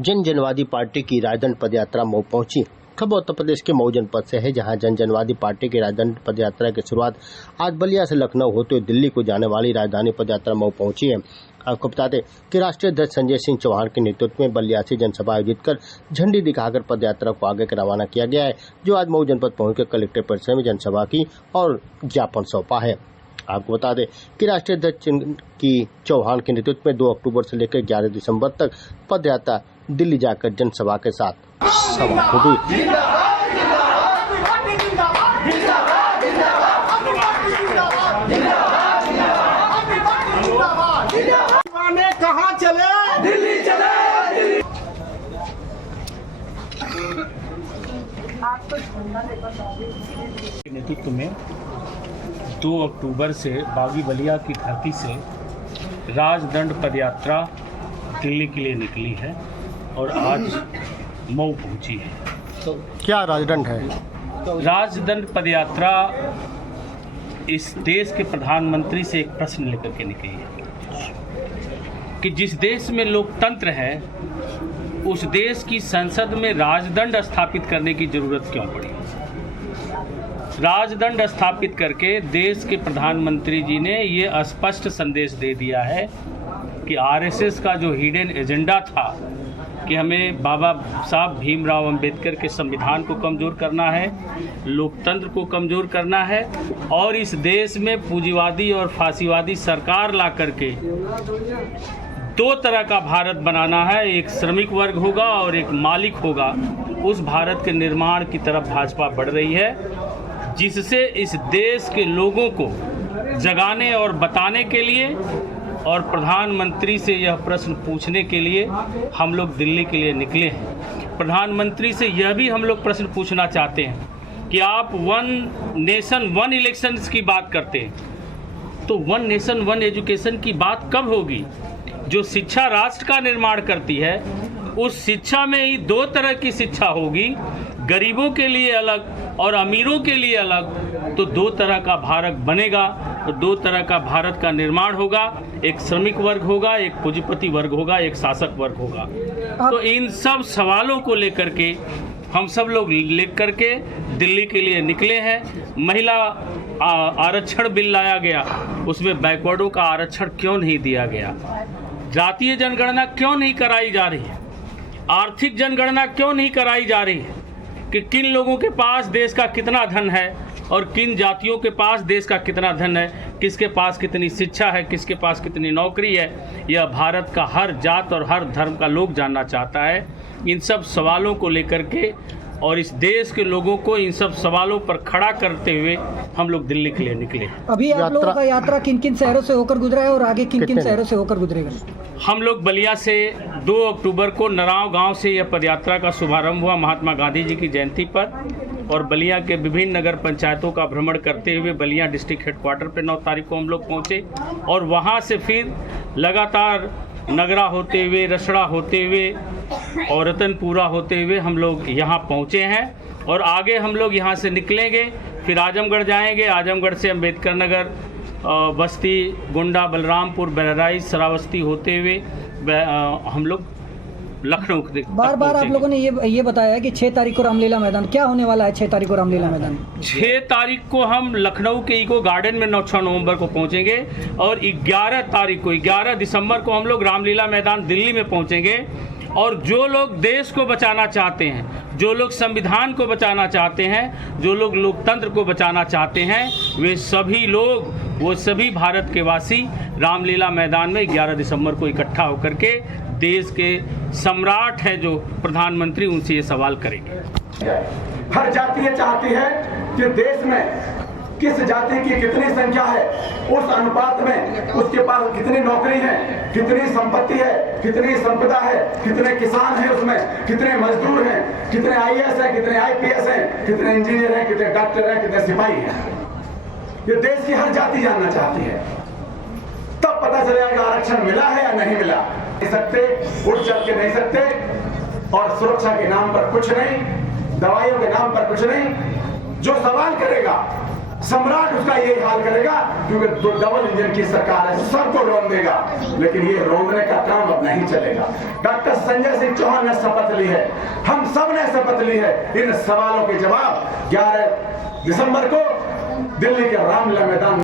जनवादी पार्टी की राजदंड पदयात्रा मऊ पहुंची। खबर उत्तर प्रदेश के मऊ जनपद से है, जहां जनवादी पार्टी की राजदंड पदयात्रा की शुरुआत आज बलिया से लखनऊ होते हुए दिल्ली को जाने वाली राजधानी पदयात्रा मऊ पहुंची है। आपको बता दें कि राष्ट्रीय अध्यक्ष संजय सिंह चौहान के नेतृत्व में बलिया से जनसभा आयोजित कर झंडी दिखाकर पदयात्रा को आगे रवाना किया गया है, जो आज मऊ जनपद पहुंचकर कलेक्टर परिसर में जनसभा की और ज्ञापन सौंपा है। आपको बता दें कि राष्ट्रीय अध्यक्ष की चौहान के नेतृत्व में 2 अक्टूबर से लेकर 11 दिसंबर तक पदयात्रा दिल्ली जाकर जनसभा के साथ समाप्त होगी। कहाँ चले? दिल्ली चले। नेतृत्व में 2 अक्टूबर से बागी बलिया की धरती से राजदंड पदयात्रा दिल्ली के लिए निकली है और आज मऊ पहुंची है। तो क्या राजदंड है? राजदंड पदयात्रा इस देश के प्रधानमंत्री से एक प्रश्न लेकर के निकली है कि जिस देश में लोकतंत्र है उस देश की संसद में राजदंड स्थापित करने की जरूरत क्यों पड़ी। राजदंड स्थापित करके देश के प्रधानमंत्री जी ने ये स्पष्ट संदेश दे दिया है कि आरएसएस का जो हिडन एजेंडा था कि हमें बाबा साहब भीमराव अंबेडकर के संविधान को कमज़ोर करना है, लोकतंत्र को कमज़ोर करना है और इस देश में पूंजीवादी और फांसीवादी सरकार ला करके 2 तरह का भारत बनाना है। एक श्रमिक वर्ग होगा और एक मालिक होगा। उस भारत के निर्माण की तरफ भाजपा बढ़ रही है, जिससे इस देश के लोगों को जगाने और बताने के लिए और प्रधानमंत्री से यह प्रश्न पूछने के लिए हम लोग दिल्ली के लिए निकले हैं। प्रधानमंत्री से यह भी हम लोग प्रश्न पूछना चाहते हैं कि आप 1 नेशन 1 इलेक्शंस की बात करते हैं, तो 1 नेशन 1 एजुकेशन की बात कब होगी? जो शिक्षा राष्ट्र का निर्माण करती है उस शिक्षा में ही 2 तरह की शिक्षा होगी, गरीबों के लिए अलग और अमीरों के लिए अलग। तो 2 तरह का भारत बनेगा, तो 2 तरह का भारत का निर्माण होगा। एक श्रमिक वर्ग होगा, एक पूंजीपति वर्ग होगा, एक शासक वर्ग होगा। तो इन सब सवालों को लेकर के हम सब लोग लेकर के दिल्ली के लिए निकले हैं। महिला आरक्षण बिल लाया गया, उसमें बैकवर्डों का आरक्षण क्यों नहीं दिया गया? जातीय जनगणना क्यों नहीं कराई जा रही है? आर्थिक जनगणना क्यों नहीं कराई जा रही है कि किन लोगों के पास देश का कितना धन है और किन जातियों के पास देश का कितना धन है, किसके पास कितनी शिक्षा है, किसके पास कितनी नौकरी है। यह भारत का हर जात और हर धर्म का लोग जानना चाहता है। इन सब सवालों को लेकर के और इस देश के लोगों को इन सब सवालों पर खड़ा करते हुए हम लोग दिल्ली के लिए निकले। अभी आप लोगों का यात्रा किन किन शहरों से होकर गुजरा है और आगे किन किन शहरों से होकर गुजरेगा? हम लोग बलिया से 2 अक्टूबर को नराव गांव से यह पदयात्रा का शुभारंभ हुआ महात्मा गांधी जी की जयंती पर, और बलिया के विभिन्न नगर पंचायतों का भ्रमण करते हुए बलिया डिस्ट्रिक्ट हेडक्वार्टर पर 9 तारीख को हम लोग पहुँचे और वहाँ से फिर लगातार नगरा होते हुए, रसड़ा होते हुए और रतनपुरा होते हुए हम लोग यहाँ पहुँचे हैं और आगे हम लोग यहाँ से निकलेंगे, फिर आजमगढ़ जाएंगे। आजमगढ़ से अम्बेडकर नगर, बस्ती, गोंडा, बलरामपुर, बहराइच, श्रावस्ती होते हुए हम लोग लखनऊ। बार आप लोगों ने ये बताया है कि 6 तारीख को रामलीला मैदान, क्या होने वाला है 6 तारीख को रामलीला मैदान? 6 तारीख को हम लखनऊ के इको गार्डन में 9 नवंबर को पहुंचेंगे और 11 तारीख को 11 दिसंबर को हम लोग रामलीला मैदान दिल्ली में पहुंचेंगे। और जो लोग देश को बचाना चाहते हैं, जो लोग संविधान को बचाना चाहते हैं, जो लोग लोकतंत्र को बचाना चाहते हैं, वे सभी लोग, वो सभी भारत के वासी रामलीला मैदान में 11 दिसंबर को इकट्ठा होकर के देश के सम्राट हैं जो प्रधानमंत्री, उनसे ये सवाल करेंगे। हर जाति ये चाहती है कि देश में किस जाति की कितनी संख्या है, उस अनुपात में उसके पास कितनी नौकरी है, कितनी संपत्ति है, कितनी संपदा है, कितने किसान हैं उसमें, कितने मजदूर हैं, कितने आईएएस हैं, कितने आईपीएस हैं, कितने इंजीनियर हैं, कितने डॉक्टर हैं, कितने सिपाही हैं। ये देश की हर जाति जानना चाहती है। तब पता चलेगा कि आरक्षण मिला है या नहीं मिला। नहीं सकते, उठ चल के नहीं सकते, और सुरक्षा के नाम पर कुछ नहीं, दवाइयों के नाम पर कुछ नहीं। जो सवाल करेगा सम्राट उसका यही हाल करेगा, क्योंकि डबल इंजन की सरकार है, सबको रोन देगा, लेकिन ये रोकने का काम अब नहीं चलेगा। डॉक्टर संजय सिंह चौहान ने हम सब ने शपथ ली है। इन सवालों के जवाब 11 दिसंबर को दिल्ली के रामलीला मैदान